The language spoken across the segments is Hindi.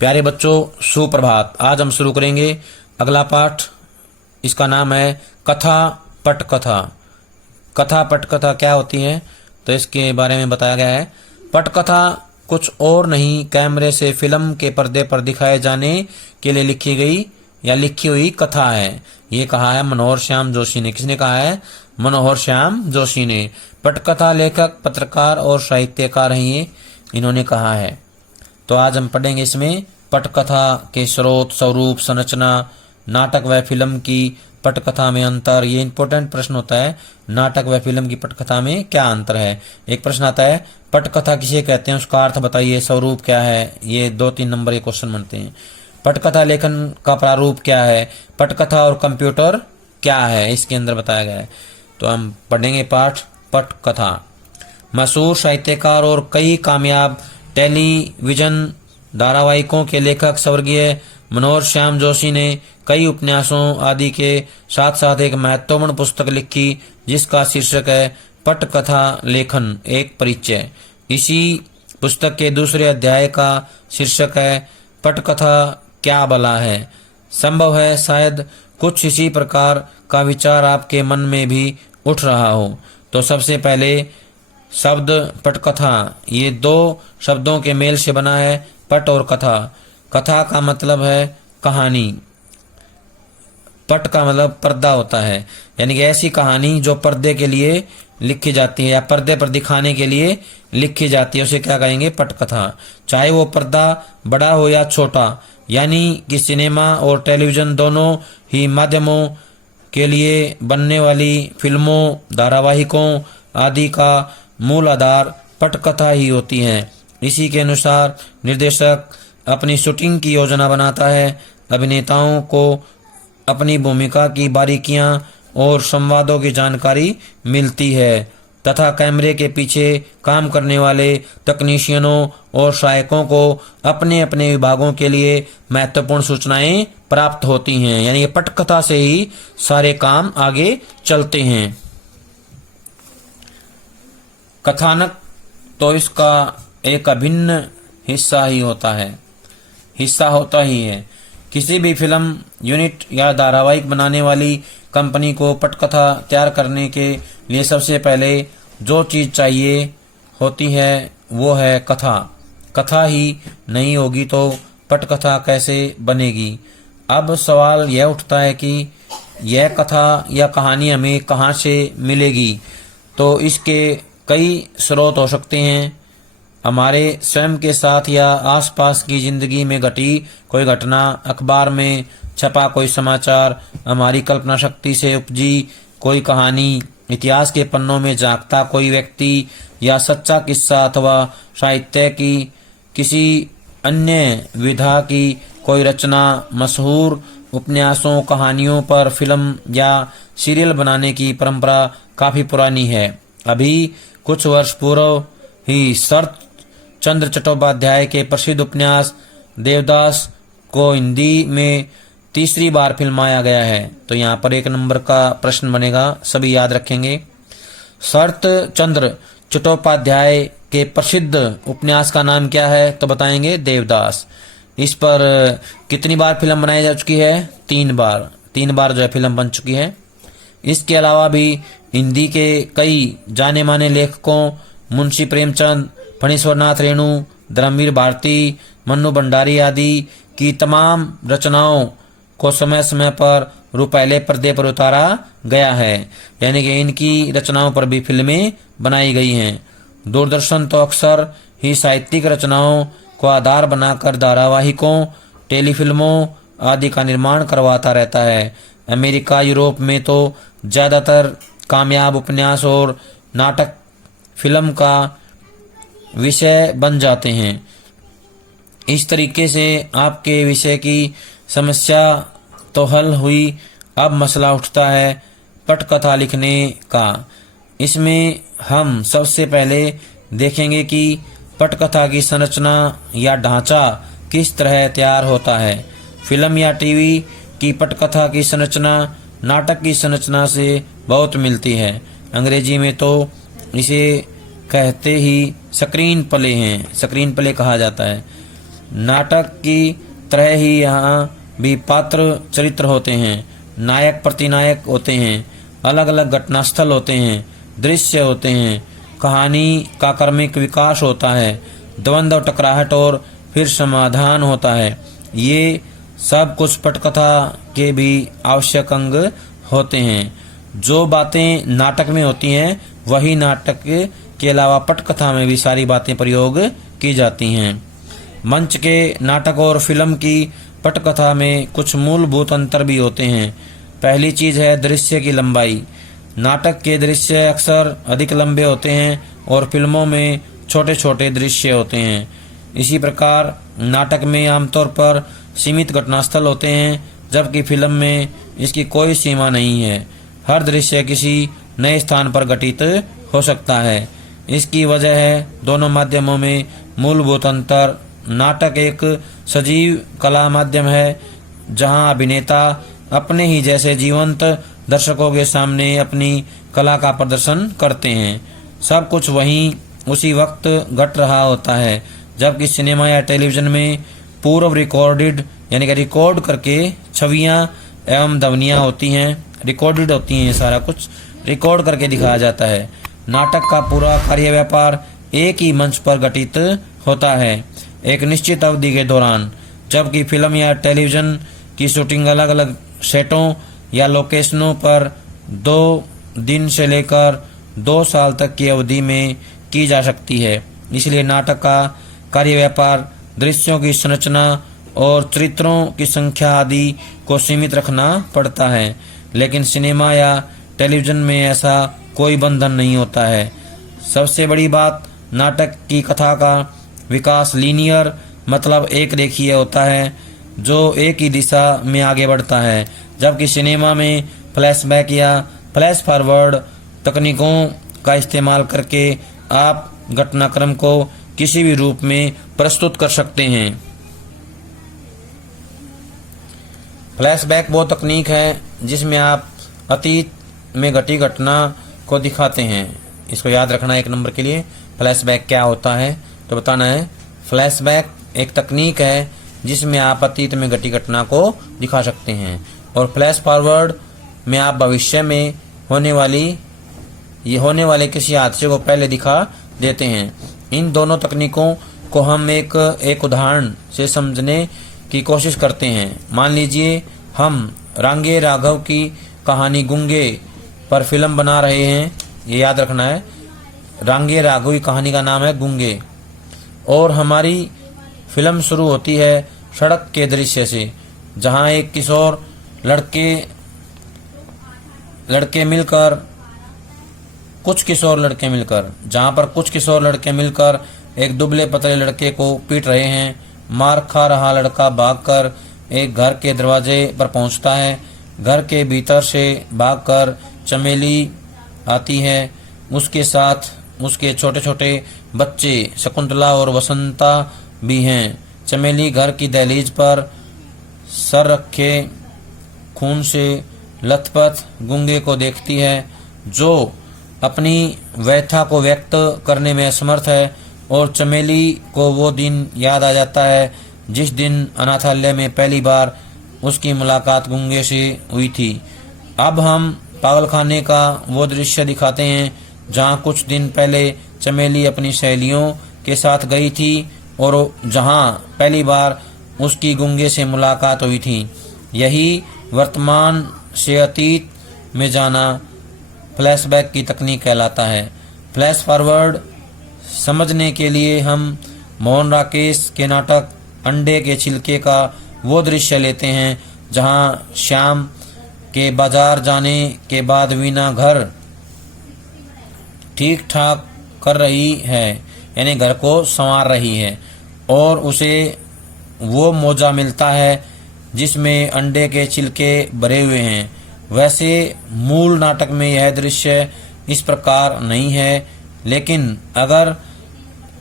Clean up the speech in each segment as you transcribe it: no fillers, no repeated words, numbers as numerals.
प्यारे बच्चों, सुप्रभात। आज हम शुरू करेंगे अगला पाठ। इसका नाम है कथा पटकथा। कथा पटकथा क्या होती है तो इसके बारे में बताया गया है। पटकथा कुछ और नहीं, कैमरे से फिल्म के पर्दे पर दिखाए जाने के लिए लिखी गई या लिखी हुई कथा है। ये कहा है मनोहर श्याम जोशी ने। किसने कहा है? मनोहर श्याम जोशी ने। पटकथा लेखक, पत्रकार और साहित्यकार हैं ये, इन्होंने कहा है। तो आज हम पढ़ेंगे इसमें पटकथा के स्रोत, स्वरूप, संरचना, नाटक व फिल्म की पटकथा में अंतर। ये इंपॉर्टेंट प्रश्न होता है, नाटक व फिल्म की पटकथा में क्या अंतर है। एक प्रश्न आता है पटकथा किसे कहते हैं, उसका अर्थ बताइए, स्वरूप क्या है। ये 2-3 नंबर के क्वेश्चन बनते हैं। पटकथा लेखन का प्रारूप क्या है, पटकथा और कंप्यूटर क्या है, इसके अंदर बताया गया है। तो हम पढ़ेंगे पाठ पटकथा। मशहूर साहित्यकार और कई कामयाब टेलीविजन धारावाहिकों के लेखक स्वर्गीय मनोहर श्याम जोशी ने कई उपन्यासों आदि के साथ साथ एक महत्वपूर्ण पुस्तक लिखी जिसका शीर्षक है पटकथा लेखन एक परिचय। इसी पुस्तक के दूसरे अध्याय का शीर्षक है पटकथा क्या भला है। संभव है शायद कुछ इसी प्रकार का विचार आपके मन में भी उठ रहा हो। तो सबसे पहले शब्द पटकथा, ये 2 शब्दों के मेल से बना है, पट और कथा। कथा का मतलब है कहानी, पट का मतलब पर्दा होता है, यानी कि ऐसी कहानी जो पर्दे के लिए लिखी जाती है या पर्दे पर दिखाने के लिए लिखी जाती है, उसे क्या कहेंगे? पटकथा। चाहे वो पर्दा बड़ा हो या छोटा, यानी कि सिनेमा और टेलीविजन दोनों ही माध्यमों के लिए बनने वाली फिल्मों, धारावाहिकों आदि का मूल आधार पटकथा ही होती है। इसी के अनुसार निर्देशक अपनी शूटिंग की योजना बनाता है, अभिनेताओं को अपनी भूमिका की बारीकियां और संवादों की जानकारी मिलती है तथा कैमरे के पीछे काम करने वाले तकनीशियनों और सहायकों को अपने अपने विभागों के लिए महत्वपूर्ण सूचनाएं प्राप्त होती हैं। यानी ये पटकथा से ही सारे काम आगे चलते हैं। कथानक तो इसका एक अभिन्न हिस्सा ही होता है, हिस्सा होता ही है। किसी भी फिल्म यूनिट या धारावाहिक बनाने वाली कंपनी को पटकथा तैयार करने के लिए सबसे पहले जो चीज चाहिए होती है वो है कथा। कथा ही नहीं होगी तो पटकथा कैसे बनेगी। अब सवाल यह उठता है कि यह कथा या कहानी हमें कहाँ से मिलेगी। तो इसके कई स्रोत हो सकते हैं। हमारे स्वयं के साथ या आसपास की जिंदगी में घटी कोई घटना, अखबार में छपा कोई समाचार, हमारी कल्पना शक्ति से उपजी कोई कहानी, इतिहास के पन्नों में झांकता कोई व्यक्ति या सच्चा किस्सा अथवा साहित्य की किसी अन्य विधा की कोई रचना। मशहूर उपन्यासों, कहानियों पर फिल्म या सीरियल बनाने की परंपरा काफी पुरानी है। अभी कुछ वर्ष पूर्व ही शरत चंद्र चट्टोपाध्याय के प्रसिद्ध उपन्यास देवदास को हिंदी में 3री बार फिल्माया गया है। तो यहाँ पर 1 नंबर का प्रश्न बनेगा, सभी याद रखेंगे। शरत चंद्र चट्टोपाध्याय के प्रसिद्ध उपन्यास का नाम क्या है तो बताएंगे देवदास। इस पर कितनी बार फिल्म बनाई जा चुकी है? 3 बार। 3 बार जो है फिल्म बन चुकी है। इसके अलावा भी हिंदी के कई जाने माने लेखकों मुंशी प्रेमचंद, फणीश्वरनाथ रेणु, धर्मवीर भारती, मन्नू भंडारी आदि की तमाम रचनाओं को समय समय पर रुपैले पर्दे पर उतारा गया है, यानी कि इनकी रचनाओं पर भी फिल्में बनाई गई हैं। दूरदर्शन तो अक्सर ही साहित्यिक रचनाओं को आधार बनाकर धारावाहिकों, टेलीफिल्मों आदि का निर्माण करवाता रहता है। अमेरिका, यूरोप में तो ज्यादातर कामयाब उपन्यास और नाटक फिल्म का विषय बन जाते हैं। इस तरीके से आपके विषय की समस्या तो हल हुई। अब मसला उठता है पटकथा लिखने का। इसमें हम सबसे पहले देखेंगे कि पटकथा की संरचना या ढांचा किस तरह तैयार होता है। फिल्म या टीवी की पटकथा की संरचना नाटक की संरचना से बहुत मिलती है। अंग्रेजी में तो इसे कहते ही स्क्रीन प्ले हैं, स्क्रीन प्ले कहा जाता है। नाटक की तरह ही यहाँ भी पात्र चरित्र होते हैं, नायक प्रतिनायक होते हैं, अलग अलग घटनास्थल होते हैं, दृश्य होते हैं, कहानी का क्रमिक विकास होता है, द्वंद्व टकराहट और फिर समाधान होता है। ये सब कुछ पटकथा के भी आवश्यक अंग होते हैं। जो बातें नाटक में होती हैं वही नाटक के अलावा पटकथा में भी सारी बातें प्रयोग की जाती हैं। मंच के नाटक और फिल्म की पटकथा में कुछ मूलभूत अंतर भी होते हैं। पहली चीज है दृश्य की लंबाई। नाटक के दृश्य अक्सर अधिक लंबे होते हैं और फिल्मों में छोटे छोटे दृश्य होते हैं। इसी प्रकार नाटक में आमतौर पर सीमित घटनास्थल होते हैं, जबकि फिल्म में इसकी कोई सीमा नहीं है। हर दृश्य किसी नए स्थान पर घटित हो सकता है। इसकी वजह है दोनों माध्यमों में मूलभूत अंतर। नाटक एक सजीव कला माध्यम है जहां अभिनेता अपने ही जैसे जीवंत दर्शकों के सामने अपनी कला का प्रदर्शन करते हैं। सब कुछ वहीं उसी वक्त घट रहा होता है, जबकि सिनेमा या टेलीविजन में पूर्व रिकॉर्डेड यानी कि रिकॉर्ड करके छवियां एवं ध्वनियां होती हैं, रिकॉर्डेड होती हैं, सारा कुछ रिकॉर्ड करके दिखाया जाता है। नाटक का पूरा कार्य व्यापार एक ही मंच पर घटित होता है एक निश्चित अवधि के दौरान, जबकि फिल्म या टेलीविजन की शूटिंग अलग अलग सेटों या लोकेशनों पर 2 दिन से लेकर 2 साल तक की अवधि में की जा सकती है। इसलिए नाटक का कार्य व्यापार दृश्यों की संरचना और चरित्रों की संख्या आदि को सीमित रखना पड़ता है, लेकिन सिनेमा या टेलीविजन में ऐसा कोई बंधन नहीं होता है। सबसे बड़ी बात, नाटक की कथा का विकास लीनियर मतलब एक रेखीय होता है जो एक ही दिशा में आगे बढ़ता है, जबकि सिनेमा में फ्लैशबैक या फ्लैश फॉरवर्ड तकनीकों का इस्तेमाल करके आप घटनाक्रम को किसी भी रूप में प्रस्तुत कर सकते हैं। फ्लैशबैक वो तकनीक है जिसमें आप अतीत में घटी घटना को दिखाते हैं। इसको याद रखना 1 नंबर के लिए। फ्लैशबैक क्या होता है तो बताना है। फ्लैशबैक एक तकनीक है जिसमें आप अतीत में घटी घटना को दिखा सकते हैं, और फ्लैश फॉरवर्ड में आप भविष्य में होने वाले किसी हादसे को पहले दिखा देते हैं। इन दोनों तकनीकों को हम एक उदाहरण से समझने की कोशिश करते हैं। मान लीजिए हम रांगे राघव की कहानी गूंगे पर फिल्म बना रहे हैं। ये याद रखना है, रांगे राघव की कहानी का नाम है गूंगे, और हमारी फिल्म शुरू होती है सड़क के दृश्य से, जहां एक किशोर लड़के मिलकर कुछ किशोर लड़के मिलकर एक दुबले पतले लड़के को पीट रहे हैं। मार खा रहा लड़का भागकर एक घर के दरवाजे पर पहुंचता है। घर के भीतर से भागकर चमेली आती है, उसके साथ उसके छोटे छोटे बच्चे शकुंतला और वसंता भी हैं। चमेली घर की दहलीज पर सर रखे खून से लथपथ गूंगे को देखती है, जो अपनी व्यथा को व्यक्त करने में असमर्थ है, और चमेली को वो दिन याद आ जाता है जिस दिन अनाथालय में पहली बार उसकी मुलाकात गूंगे से हुई थी। अब हम पागलखाने का वो दृश्य दिखाते हैं जहां कुछ दिन पहले चमेली अपनी सहेलियों के साथ गई थी और जहां पहली बार उसकी गूंगे से मुलाकात हुई थी। यही वर्तमान से अतीत में जाना फ्लैशबैक की तकनीक कहलाता है। फ्लैश फॉरवर्ड समझने के लिए हम मोहन राकेश के नाटक अंडे के छिलके का वो दृश्य लेते हैं जहां श्याम के बाजार जाने के बाद वीना घर ठीक ठाक कर रही है, यानी घर को संवार रही है, और उसे वो मोजा मिलता है जिसमें अंडे के छिलके भरे हुए हैं। वैसे मूल नाटक में यह दृश्य इस प्रकार नहीं है, लेकिन अगर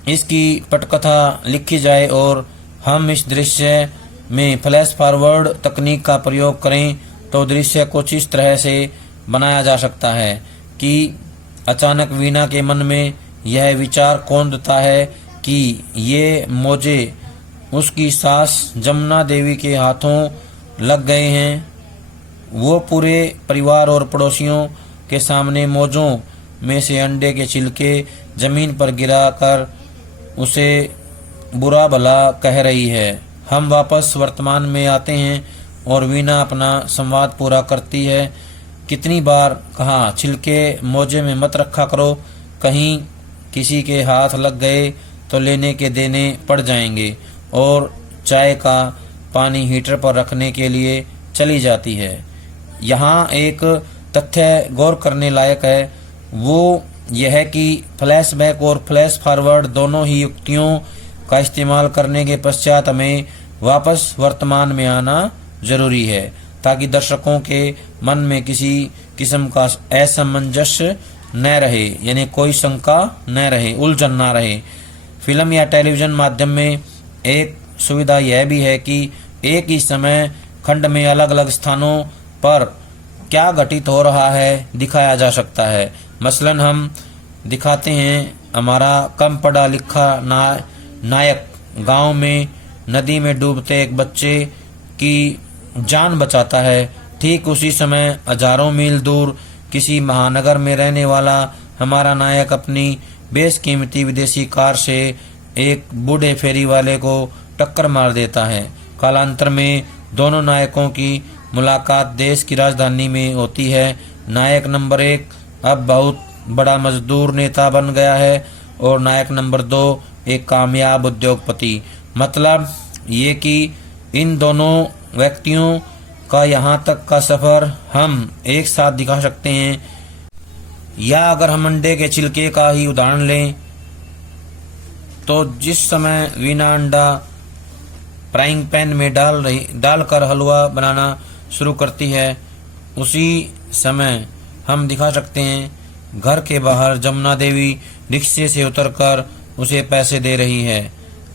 इसकी पटकथा लिखी जाए और हम इस दृश्य में फ्लैश फॉरवर्ड तकनीक का प्रयोग करें तो दृश्य कुछ इस तरह से बनाया जा सकता है कि अचानक वीणा के मन में यह विचार कौंधता है कि ये मोजे उसकी सास जमुना देवी के हाथों लग गए हैं। वो पूरे परिवार और पड़ोसियों के सामने मौजों में से अंडे के छिलके जमीन पर गिराकर उसे बुरा भला कह रही है। हम वापस वर्तमान में आते हैं और वीणा अपना संवाद पूरा करती है। कितनी बार कहा, छिलके मोजे में मत रखा करो, कहीं किसी के हाथ लग गए तो लेने के देने पड़ जाएंगे। और चाय का पानी हीटर पर रखने के लिए चली जाती है। यहाँ एक तथ्य गौर करने लायक है, वो यह कि फ्लैशबैक और फ्लैश फॉरवर्ड दोनों ही युक्तियों का इस्तेमाल करने के पश्चात हमें वापस वर्तमान में आना जरूरी है, ताकि दर्शकों के मन में किसी किस्म का असमंजस्य न रहे, यानी कोई शंका न रहे, उलझन न रहे। फिल्म या टेलीविजन माध्यम में एक सुविधा यह भी है कि एक ही समय खंड में अलग अलग स्थानों पर क्या घटित हो रहा है दिखाया जा सकता है। मसलन हम दिखाते हैं हमारा कम पढ़ा लिखा नायक गांव में नदी में डूबते एक बच्चे की जान बचाता है। ठीक उसी समय हजारों मील दूर किसी महानगर में रहने वाला हमारा नायक अपनी बेशकीमती विदेशी कार से एक बूढ़े फेरी वाले को टक्कर मार देता है। कालांतर में दोनों नायकों की मुलाकात देश की राजधानी में होती है। नायक नंबर 1 अब बहुत बड़ा मजदूर नेता बन गया है और नायक नंबर 2 एक कामयाब उद्योगपति। मतलब ये कि इन दोनों व्यक्तियों का यहाँ तक का सफर हम एक साथ दिखा सकते हैं। या अगर हम अंडे के छिलके का ही उदाहरण लें तो जिस समय वीणा अंडा फ्राइंग पैन में डालकर हलवा बनाना शुरू करती है, उसी समय हम दिखा सकते हैं घर के बाहर जमुना देवी रिक्शे से उतरकर उसे पैसे दे रही है।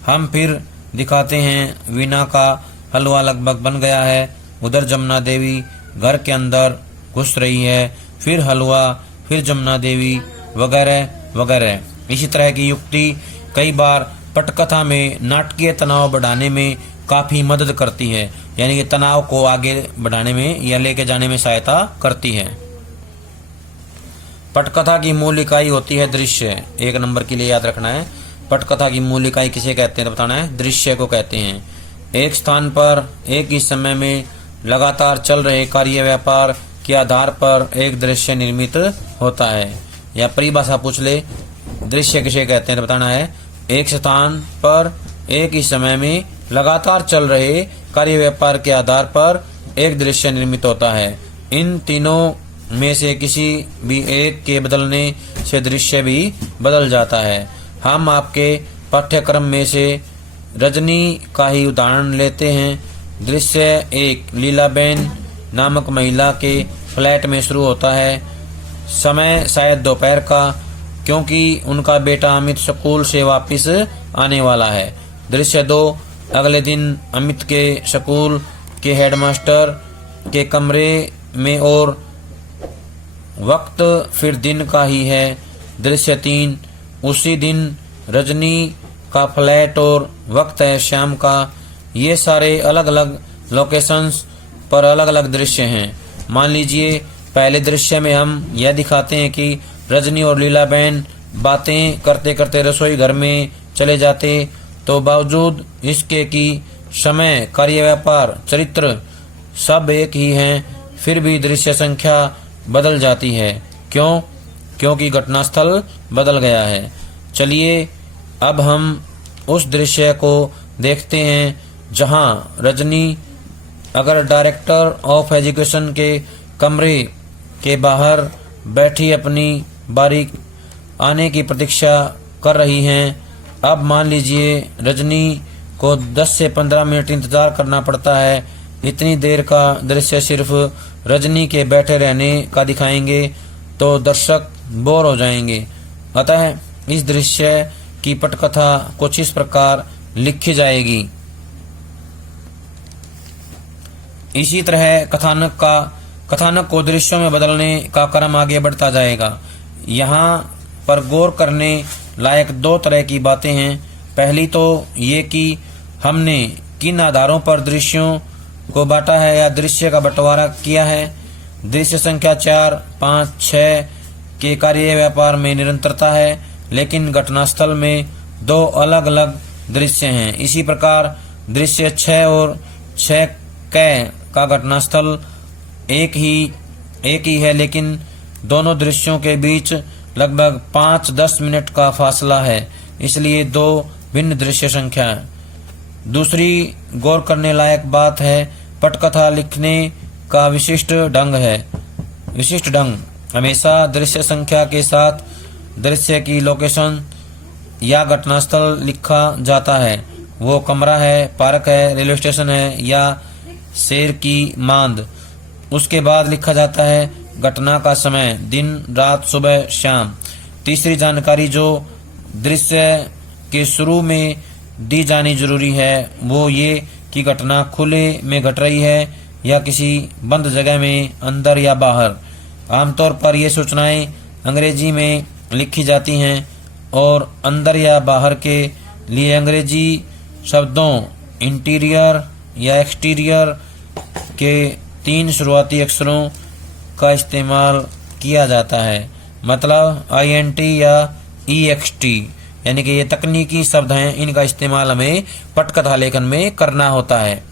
हम फिर दिखाते हैं वीणा का हलवा लगभग बन गया है, उधर जमुना देवी घर के अंदर घुस रही है, फिर हलवा, फिर जमुना देवी, वगैरह वगैरह। इसी तरह की युक्ति कई बार पटकथा में नाटकीय तनाव बढ़ाने में काफी मदद करती है, यानी कि तनाव को आगे बढ़ाने में या लेके जाने में सहायता करती है। पटकथा की मूल इकाई होती है दृश्य। 1 नंबर के लिए याद रखना है, पटकथा की मूल इकाई किसे कहते हैं तो बताना है, दृश्य को कहते हैं। एक स्थान पर एक ही समय में लगातार चल रहे कार्य व्यापार के आधार पर एक दृश्य निर्मित होता है। या परिभाषा पूछ ले, दृश्य किसे कहते हैं तो बताना है, एक स्थान पर एक ही समय में लगातार चल रहे कार्य व्यापार के आधार पर एक दृश्य निर्मित होता है। इन तीनों में से किसी भी एक के बदलने से दृश्य भी बदल जाता है। हम आपके पाठ्यक्रम में से रजनी का ही उदाहरण लेते हैं। दृश्य 1 लीलाबेन नामक महिला के फ्लैट में शुरू होता है। समय शायद दोपहर का, क्योंकि उनका बेटा अमित स्कूल से वापस आने वाला है। दृश्य 2 अगले दिन अमित के स्कूल के हेडमास्टर के कमरे में और वक्त फिर दिन का ही है। दृश्य 3 उसी दिन रजनी का फ्लैट और वक्त है शाम का। ये सारे अलग अलग लोकेशंस पर अलग अलग दृश्य हैं। मान लीजिए पहले दृश्य में हम यह दिखाते हैं कि रजनी और लीलाबेन बातें करते करते रसोई घर में चले जाते, तो बावजूद इसके कि समय, कार्य व्यापार, चरित्र सब एक ही हैं, फिर भी दृश्य संख्या बदल जाती है। क्यों? क्योंकि घटनास्थल बदल गया है। चलिए अब हम उस दृश्य को देखते हैं जहां रजनी अगर डायरेक्टर ऑफ एजुकेशन के कमरे के बाहर बैठी अपनी बारी आने की प्रतीक्षा कर रही हैं। अब मान लीजिए रजनी को 10 से 15 मिनट इंतजार करना पड़ता है। इतनी देर का दृश्य सिर्फ रजनी के बैठे रहने का दिखाएंगे तो दर्शक बोर हो जाएंगे। अतः इस दृश्य की पटकथा कुछ इस प्रकार लिखी जाएगी। इसी तरह कथानक को दृश्यों में बदलने का क्रम आगे बढ़ता जाएगा। यहाँ पर गौर करने लायक 2 तरह की बातें हैं। पहली तो ये कि हमने किन आधारों पर दृश्यों को बांटा है या दृश्य का बंटवारा किया है। दृश्य संख्या 4, 5, 6 के कार्य व्यापार में निरंतरता है, लेकिन घटनास्थल में दो अलग अलग दृश्य हैं। इसी प्रकार दृश्य 6 और 6 का घटनास्थल एक ही है, लेकिन दोनों दृश्यों के बीच लगभग 5-10 मिनट का फासला है, इसलिए दो भिन्न दृश्य संख्या है। दूसरी गौर करने लायक बात है पटकथा लिखने का विशिष्ट ढंग हमेशा दृश्य संख्या के साथ दृश्य की लोकेशन या घटनास्थल लिखा जाता है। वो कमरा है, पार्क है, रेलवे स्टेशन है या शेर की मांद। उसके बाद लिखा जाता है घटना का समय, दिन, रात, सुबह, शाम। तीसरी जानकारी जो दृश्य के शुरू में दी जानी जरूरी है वो ये कि घटना खुले में घट रही है या किसी बंद जगह में, अंदर या बाहर। आमतौर पर ये सूचनाएं अंग्रेजी में लिखी जाती हैं और अंदर या बाहर के लिए अंग्रेजी शब्दों इंटीरियर या एक्सटीरियर के 3 शुरुआती अक्षरों का इस्तेमाल किया जाता है, मतलब INT या EXT, यानी कि ये तकनीकी शब्द हैं, इनका इस्तेमाल हमें पटकथा लेखन में करना होता है।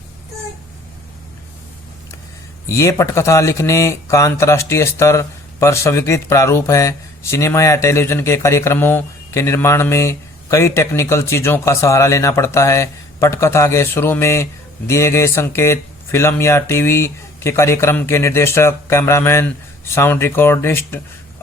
ये पटकथा लिखने का अंतर्राष्ट्रीय स्तर पर स्वीकृत प्रारूप है। सिनेमा या टेलीविजन के कार्यक्रमों के निर्माण में कई टेक्निकल चीजों का सहारा लेना पड़ता है। पटकथा के शुरू में दिए गए संकेत फिल्म या टीवी के कार्यक्रम के निर्देशक, cameraman, sound recordist,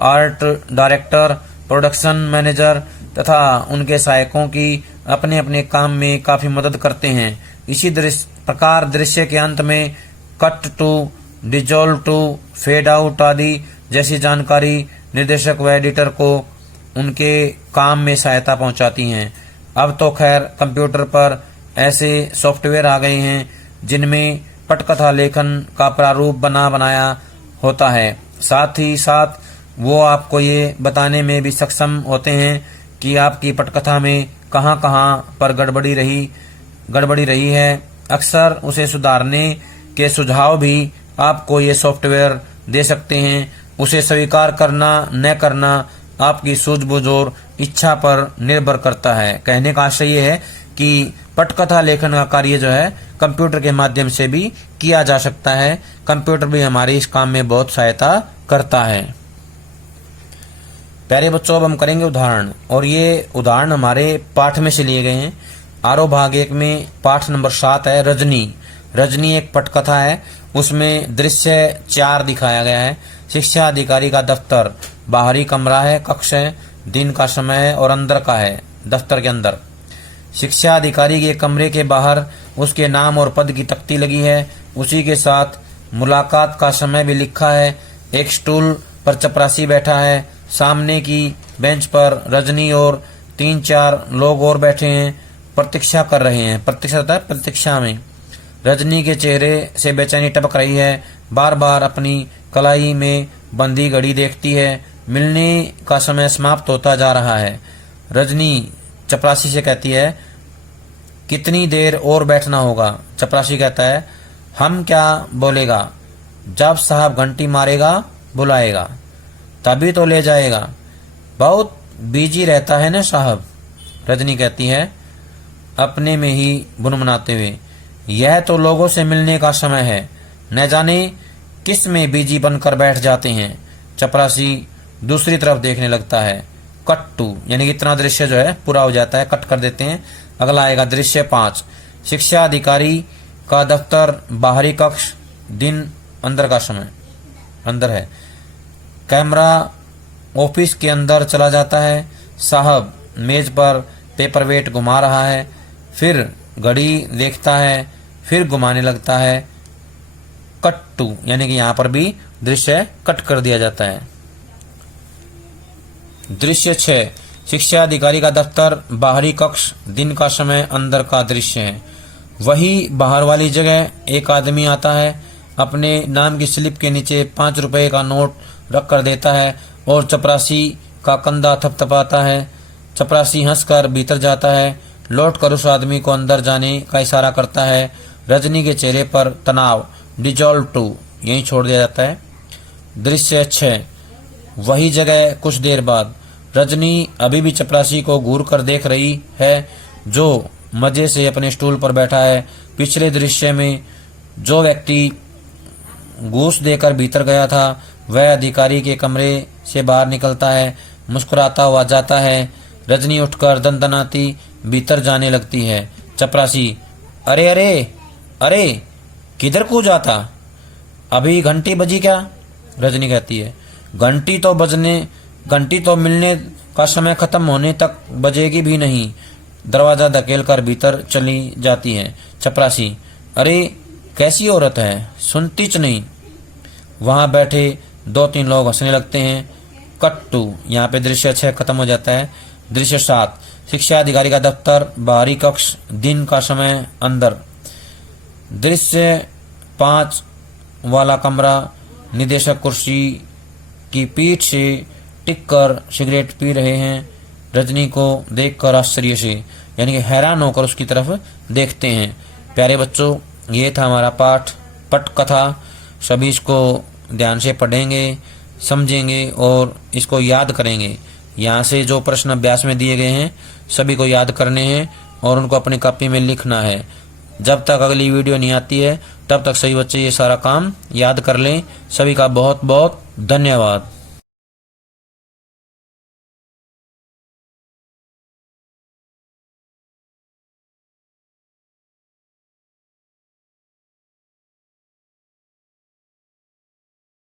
art director, production manager तथा उनके सहायकों की अपने अपने काम में काफी मदद करते हैं। इसी प्रकार दृश्य के अंत में cut to, dissolve to, fade out आदि जैसी जानकारी निर्देशक व एडिटर को उनके काम में सहायता पहुंचाती हैं। अब तो खैर कंप्यूटर पर ऐसे सॉफ्टवेयर आ गए हैं जिनमें पटकथा लेखन का प्रारूप बनाया होता है। साथ ही साथ वो आपको ये बताने में भी सक्षम होते हैं कि आपकी पटकथा में कहां-कहां पर गड़बड़ी रही है। अक्सर उसे सुधारने के सुझाव भी आपको ये सॉफ्टवेयर दे सकते हैं। उसे स्वीकार करना न करना आपकी सूझबूझ और इच्छा पर निर्भर करता है। कहने का आशय ये है कि पटकथा लेखन का कार्य जो है कंप्यूटर के माध्यम से भी किया जा सकता है। कंप्यूटर भी हमारे इस काम में बहुत सहायता करता है। प्यारे बच्चों, अब हम करेंगे उदाहरण, और ये उदाहरण हमारे पाठ में से लिए गए हैं। आरोह भाग 1 में पाठ नंबर 7 है रजनी एक पटकथा है। उसमें दृश्य 4 दिखाया गया है। शिक्षा अधिकारी का दफ्तर, बाहरी कमरा है, कक्ष है, दिन का समय है और अंदर का है, दफ्तर के अंदर। शिक्षा अधिकारी के कमरे के बाहर उसके नाम और पद की तख्ती लगी है। उसी के साथ मुलाकात का समय भी लिखा है। एक स्टूल पर चपरासी बैठा है। सामने की बेंच पर रजनी और 3-4 लोग और बैठे हैं, प्रतीक्षा कर रहे हैं। प्रतीक्षा में रजनी के चेहरे से बेचैनी टपक रही है। बार बार अपनी कलाई में बंधी घड़ी देखती है। मिलने का समय समाप्त होता जा रहा है। रजनी चपरासी से कहती है, कितनी देर और बैठना होगा? चपरासी कहता है, हम क्या बोलेगा, जब साहब घंटी मारेगा बुलाएगा, तभी तो ले जाएगा। बहुत बिजी रहता है ना साहब? रजनी कहती है अपने में ही बुनबुनाते हुए, यह तो लोगों से मिलने का समय है, न जाने किस में बिजी बनकर बैठ जाते हैं। चपरासी दूसरी तरफ देखने लगता है। कट टू, यानी कि इतना दृश्य जो है पूरा हो जाता है, कट कर देते हैं। अगला आएगा दृश्य 5। शिक्षा अधिकारी का दफ्तर, बाहरी कक्ष, दिन, अंदर का समय, अंदर है। कैमरा ऑफिस के अंदर चला जाता है। साहब मेज पर पेपरवेट घुमा रहा है, फिर घड़ी देखता है, फिर घुमाने लगता है। कट टू, यानी कि यहाँ पर भी दृश्य कट कर दिया जाता है। दृश्य 6। शिक्षा अधिकारी का दफ्तर, बाहरी कक्ष, दिन का समय, अंदर का दृश्य है। वही बाहर वाली जगह एक आदमी आता है, अपने नाम की स्लिप के नीचे 5 रुपए का नोट रख कर देता है और चपरासी का कंधा थपथपाता है। चपरासी हंसकर भीतर जाता है। लौट कर उस आदमी को अंदर जाने का इशारा करता है। रजनी के चेहरे पर तनाव डिजॉल्व टू यहीं छोड़ दिया जाता है। दृश्य 6 वही जगह कुछ देर बाद। रजनी अभी भी चपरासी को घूर कर देख रही है जो मजे से अपने स्टूल पर बैठा है। पिछले दृश्य में जो व्यक्ति घूस देकर भीतर गया था वह अधिकारी के कमरे से बाहर निकलता है, मुस्कुराता हुआ जाता है। रजनी उठकर दनदनाती भीतर जाने लगती है। चपरासी अरे अरे अरे किधर को जाता, अभी घंटी बजी क्या? रजनी कहती है घंटी तो मिलने का समय खत्म होने तक बजेगी भी नहीं। दरवाजा धकेलकर भीतर चली जाती है। चपरासी अरे कैसी औरत है, सुनती च नहीं। वहां बैठे 2-3 लोग हंसने लगते हैं। कट टू यहाँ पे दृश्य 6 खत्म हो जाता है। दृश्य 7 शिक्षा अधिकारी का दफ्तर, बाहरी कक्ष, दिन का समय अंदर। दृश्य 5 वाला कमरा, निदेशक कुर्सी की पीठ से टिक कर सिगरेट पी रहे हैं। रजनी को देखकर आश्चर्य से यानी कि हैरान होकर उसकी तरफ देखते हैं। प्यारे बच्चों, ये था हमारा पाठ पटकथा। सभी इसको ध्यान से पढ़ेंगे, समझेंगे और इसको याद करेंगे। यहाँ से जो प्रश्न अभ्यास में दिए गए हैं सभी को याद करने हैं और उनको अपनी कॉपी में लिखना है। जब तक अगली वीडियो नहीं आती है तब तक सभी बच्चे ये सारा काम याद कर लें। सभी का बहुत बहुत धन्यवाद।